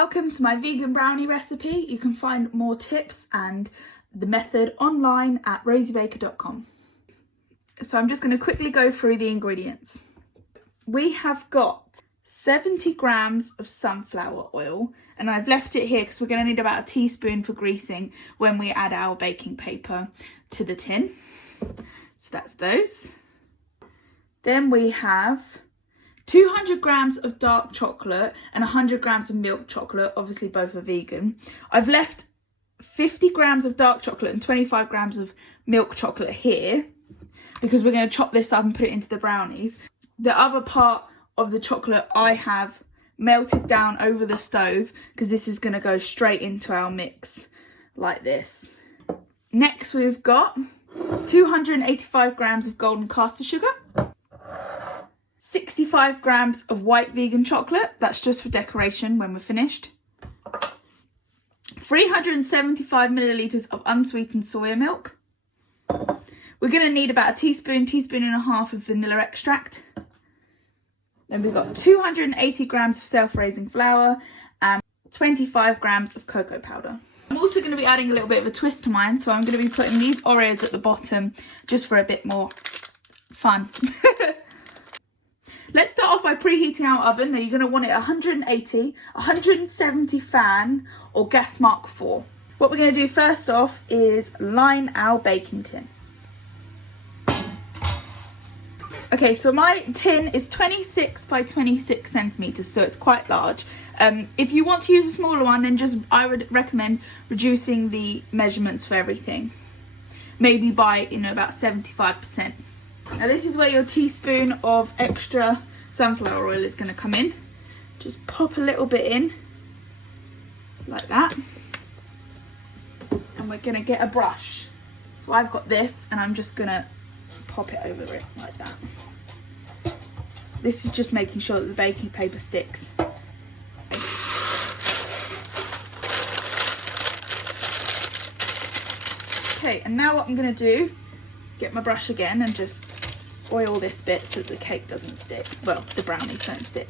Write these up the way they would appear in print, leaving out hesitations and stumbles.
Welcome to my vegan brownie recipe. You can find more tips and the method online at rosiebaker.com. So I'm just going to quickly go through the ingredients. We have got 70 grams of sunflower oil, and I've left it here because we're going to need about a teaspoon for greasing when we add our baking paper to the tin. So that's those. Then we have 200 grams of dark chocolate and 100 grams of milk chocolate. Obviously both are vegan. I've left 50 grams of dark chocolate and 25 grams of milk chocolate here because we're going to chop this up and put it into the brownies. The other part of the chocolate I have melted down over the stove because this is going to go straight into our mix like this. Next we've got 285 grams of golden caster sugar, 65 grams of white vegan chocolate, that's just for decoration when we're finished, 375 millilitres of unsweetened soya milk. We're going to need about a teaspoon and a half of vanilla extract. Then we've got 280 grams of self-raising flour and 25 grams of cocoa powder. I'm also going to be adding a little bit of a twist to mine, so I'm going to be putting these OREOs at the bottom just for a bit more fun. Let's start off by preheating our oven. Now you're going to want it 180, 170 fan or gas mark 4. What we're going to do first off is line our baking tin. Okay, so my tin is 26 by 26 centimetres, so it's quite large. If you want to use a smaller one, then I would recommend reducing the measurements for everything. Maybe by, about 75%. Now this is where your teaspoon of extra sunflower oil is going to come in. Just pop a little bit in, like that. And we're going to get a brush. So I've got this and I'm just going to pop it over it like that. This is just making sure that the baking paper sticks. Okay, and now what I'm going to do, get my brush again and just oil this bit so that the cake doesn't stick. Well, the brownies don't stick.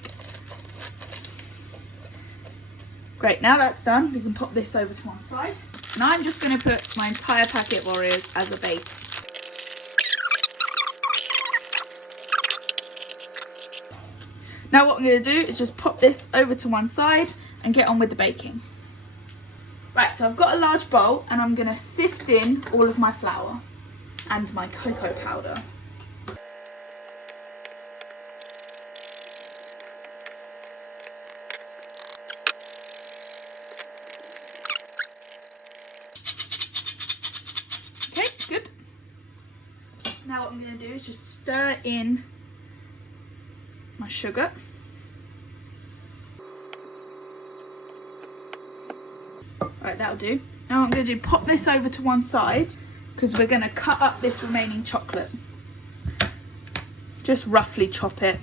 Great, now that's done, we can pop this over to one side. And I'm just going to put my entire packet of OREOs as a base. Now what I'm going to do is just pop this over to one side and get on with the baking. Right, so I've got a large bowl and I'm going to sift in all of my flour and my cocoa powder. Okay, good. Now what I'm going to do is just stir in my sugar. Right, that'll do. Now what I'm going to do, pop this over to one side because we're going to cut up this remaining chocolate. Just roughly chop it.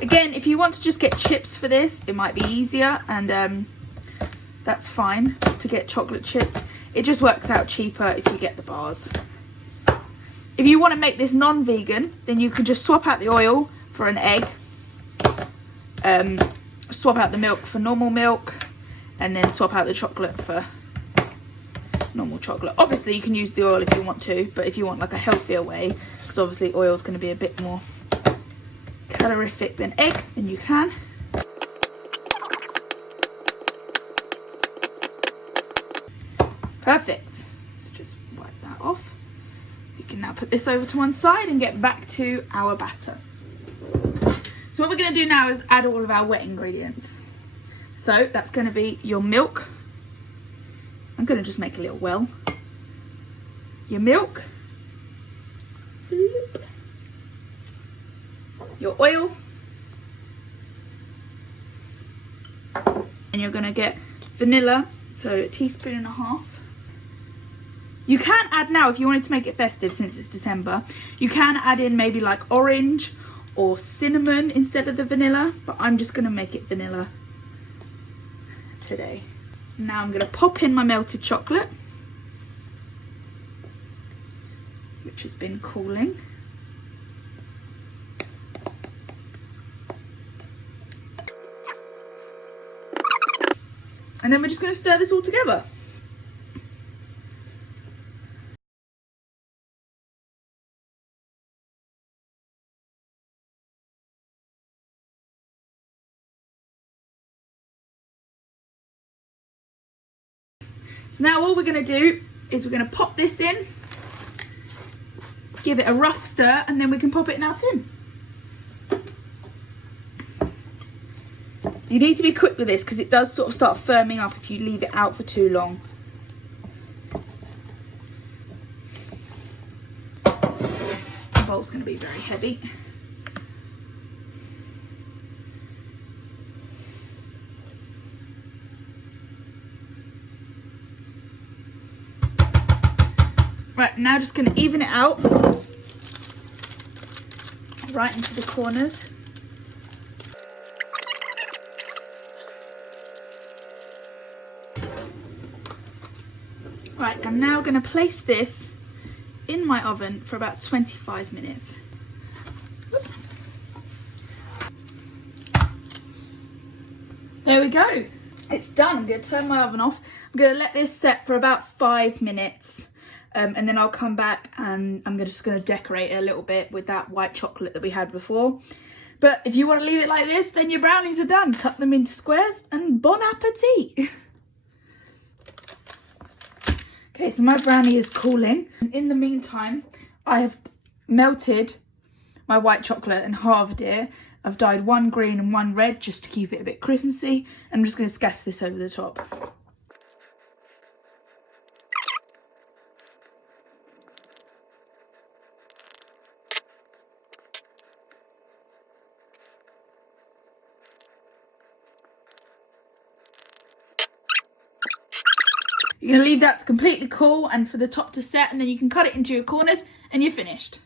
Again, if you want to just get chips for this, it might be easier, and that's fine to get chocolate chips. It just works out cheaper if you get the bars. If you want to make this non-vegan, then you can just swap out the oil for an egg, swap out the milk for normal milk, and then swap out the chocolate for normal chocolate. Obviously you can use the oil if you want to, but if you want like a healthier way, because obviously oil is going to be a bit more calorific than egg, then you can. Perfect. So just wipe that off. We can now put this over to one side and get back to our batter. So what we're going to do now is add all of our wet ingredients. So that's going to be your milk. I'm going to just make a little well. Your milk. Your oil. And you're going to get vanilla, so a teaspoon and a half. You can add now, if you wanted to make it festive since it's December, you can add in maybe like orange or cinnamon instead of the vanilla, but I'm just going to make it vanilla today. Now I'm going to pop in my melted chocolate, which has been cooling. And then we're just going to stir this all together. So now all we're going to do is we're going to pop this in, give it a rough stir, and then we can pop it in our tin. You need to be quick with this because it does sort of start firming up if you leave it out for too long. The bowl's going to be very heavy. Right, now just going to even it out right into the corners. Right, I'm now going to place this in my oven for about 25 minutes. There we go. It's done. I'm going to turn my oven off. I'm going to let this set for about 5 minutes. And then I'll come back and I'm just going to decorate it a little bit with that white chocolate that we had before. But if you want to leave it like this, then your brownies are done. Cut them into squares and bon appetit. Okay, so my brownie is cooling. In the meantime, I have melted my white chocolate and halved it. I've dyed one green and one red just to keep it a bit Christmassy. I'm just going to scatter this over the top. You're going to leave that to completely cool and for the top to set, and then you can cut it into your corners and you're finished.